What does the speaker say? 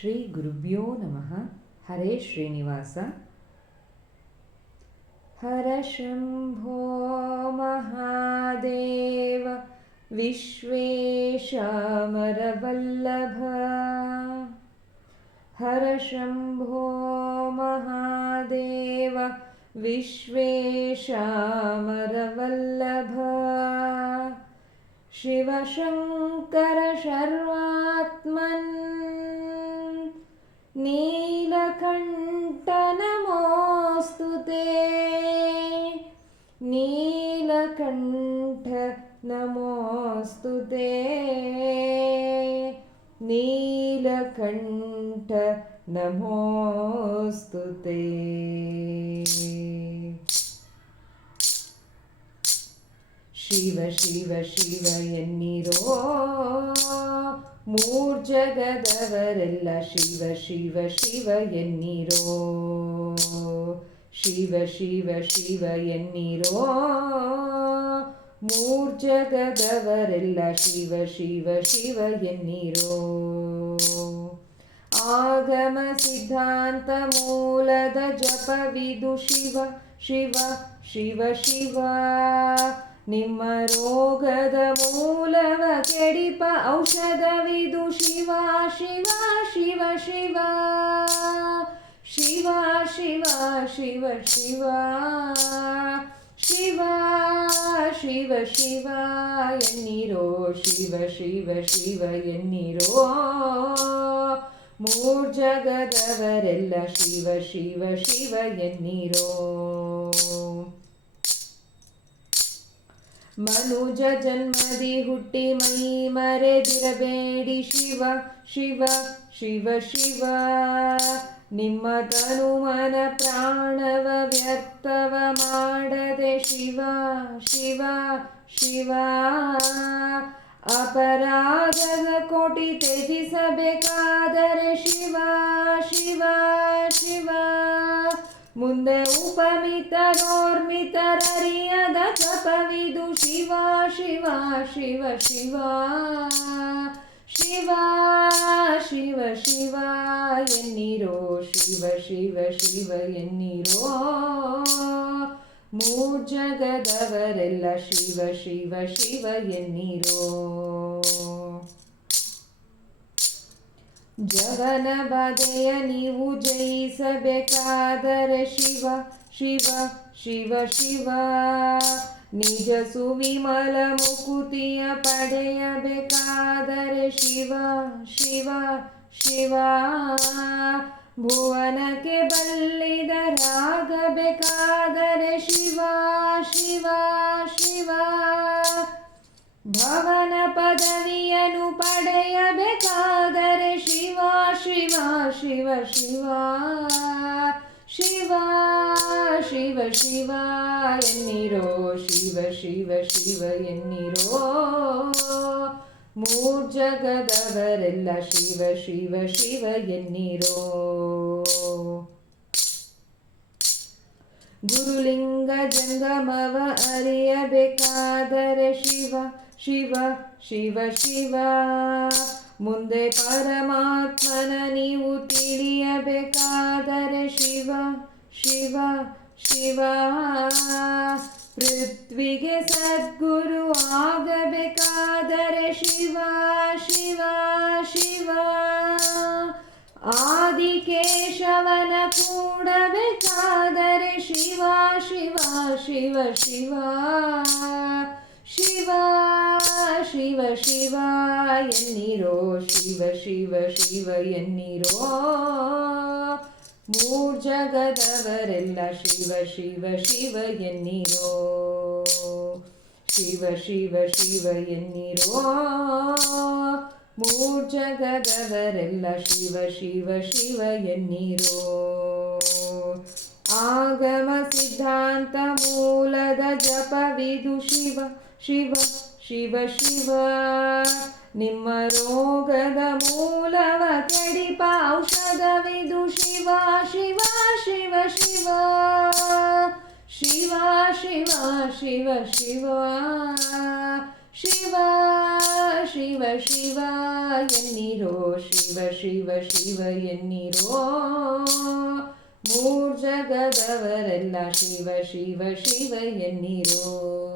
ಶ್ರೀ ಗುರುಭ್ಯೋ ನಮಃ. ಹರೇ ಶ್ರೀನಿವಾಸ. ಹರ ಶಂಭೋ ಮಹಾದೇವ ವಿಶ್ವೇಶಾಮರವಲ್ಲಭ. ಹರ ಶಂಭೋ ಮಹಾದೇವ ವಿಶ್ವೇಶಾಮರವಲ್ಲಭ. ಶಿವಶಂಕರ ಶರ್ವಾತ್ಮನ್ ನೀಲಕಂಠ ನಮೋಸ್ತುತೇ. ನೀಲಕಂಠ ನಮೋಸ್ತುತೇ. ನೀಲಕಂಠ ನಮೋಸ್ತುತೇ. ಶಿವ ಶಿವ ಶಿವ ಎನ್ನಿರೋ ಮೂರ್ಜಗದವರೆಲ್ಲ ಶಿವ ಶಿವ ಶಿವ ಎನ್ನಿರೋ. ಶಿವ ಶಿವ ಶಿವ ಎನ್ನಿರೋ ಮೂರ್ಜಗದವರೆಲ್ಲ ಶಿವ ಶಿವ ಶಿವ ಎನ್ನಿರೋ. ಆಗಮ ಸಿದ್ಧಾಂತ ಮೂಲದ ಜಪವಿದು ಶಿವ ಶಿವ ಶಿವ ಶಿವ. ನಿಮ್ಮ ರೋಗದ ಮೂಲವ ಕೆಡಿಪ ಔಷಧವಿದು ಶಿವ ಶಿವ ಶಿವ ಶಿವ. ಶಿವ ಶಿವ ಶಿವ ಶಿವ. ಶಿವ ಶಿವ ಶಿವ ಎನ್ನಿರೋ. ಶಿವ ಶಿವ ಶಿವ ಎನ್ನಿರೋ ಮೂರ್ಜಗದವರೆಲ್ಲ ಶಿವ ಶಿವ ಶಿವ ಎನ್ನಿರೋ. ಮನುಜ ಜನ್ಮದಿ ಹುಟ್ಟಿ ಮೈ ಮರೆದಿರಬೇಡಿ ಶಿವ ಶಿವ ಶಿವ ಶಿವ. ನಿಮ್ಮ ತನು ಮನ ಪ್ರಾಣವ ವ್ಯರ್ಥವ ಮಾಡದೆ ಶಿವ ಶಿವ ಶಿವ. ಅಪರಾಧದ ಕೋಟಿ ತ್ಯಜಿಸಬೇಕಾದರೆ ಶಿವ ಶಿವ ಶಿವ. ಮುಂದೆ ಉಪಮಿತರೋರ್ಮಿತರರಿಯದ ತಪವಿದು ಶಿವ ಶಿವ ಶಿವ ಶಿವ. ಶಿವ ಶಿವ ಶಿವ ಎನ್ನಿರೋ. ಶಿವ ಶಿವ ಶಿವ ಎನ್ನಿರೋ ಮೂರ್ಜಗದವರೆಲ್ಲ ಶಿವ ಶಿವ ಶಿವ ಎನ್ನಿರೋ. ಜವನ ಬದೆಯ ನೀವು ಜಯಿಸಬೇಕಾದರೆ ಶಿವ ಶಿವ ಶಿವ ಶಿವ. ನಿಜ ಸುವಿಮಲ ಮುಕುತಿಯ ಪಡೆಯಬೇಕಾದರೆ ಶಿವ ಶಿವ ಶಿವ. ಭುವನಕ್ಕೆ ಬಲ್ಲಿದರಾಗಬೇಕಾದರೆ ಶಿವ ಶಿವ ಶಿವ. ಭವನ ಪದವಿಯನ್ನು ಪಡೆಯಬೇಕಾದರೆ ಶಿವ ಶಿವ ಶಿವ ಶಿವ. ಶಿವ ಶಿವ ಶಿವ ಎನ್ನಿರೋ. ಶಿವ ಶಿವ ಶಿವ ಎನ್ನಿರೋ ಮೂರ್ಜಗದವರೆಲ್ಲ ಶಿವ ಶಿವ ಶಿವ ಎನ್ನಿರೋ. ಗುರುಲಿಂಗ ಜಂಗಮವ ಅರಿಯಬೇಕಾದರೆ ಶಿವ ಶಿವ ಶಿವ ಶಿವ. ಮುಂದೆ ಪರಮಾತ್ಮನ ನೀವು ತಿಳಿಯಬೇಕಾದರೆ ಶಿವ ಶಿವ ಶಿವ. ಪೃಥ್ವಿಗೆ ಸದ್ಗುರು ಆಗಬೇಕಾದರೆ ಶಿವ ಶಿವ ಶಿವ. ಆದಿಕೇಶವನ ಕೂಡಬೇಕಾದರೆ ಶಿವ ಶಿವ ಶಿವ ಶಿವ. ಶಿವ ಶಿವ ಶಿವ ಎನ್ನಿರೋ. ಶಿವ ಶಿವ ಶಿವ ಎನ್ನಿರೋ ಮೂರ್ಜಗದವರೆಲ್ಲ ಶಿವ ಶಿವ ಶಿವ ಎನ್ನಿರೋ. ಶಿವ ಶಿವ ಶಿವ ಎನ್ನಿರೋ ಮೂರ್ಜಗದವರೆಲ್ಲ ಶಿವ ಶಿವ ಶಿವ ಎನ್ನಿರೋ. ಆಗಮ ಸಿದ್ಧಾಂತ ಮೂಲದ ಜಪವಿದು ಶಿವ ಶಿವ ಶಿವ ಶಿವ. ನಿಮ್ಮ ರೋಗದ ಮೂಲವ ಕೆಡಿಪ ಔಷಧವಿದು ಶಿವ ಶಿವ ಶಿವ ಶಿವ. ಶಿವ ಶಿವ ಶಿವ ಶಿವ. ಶಿವ ಶಿವ ಶಿವ ಎನ್ನಿರೋ, ಶಿವ ಶಿವ ಶಿವ ಎನ್ನಿರೋ, ಮೂರ್ಜಗದವರೆಲ್ಲ ಶಿವ ಶಿವ ಶಿವ ಎನ್ನಿರೋ.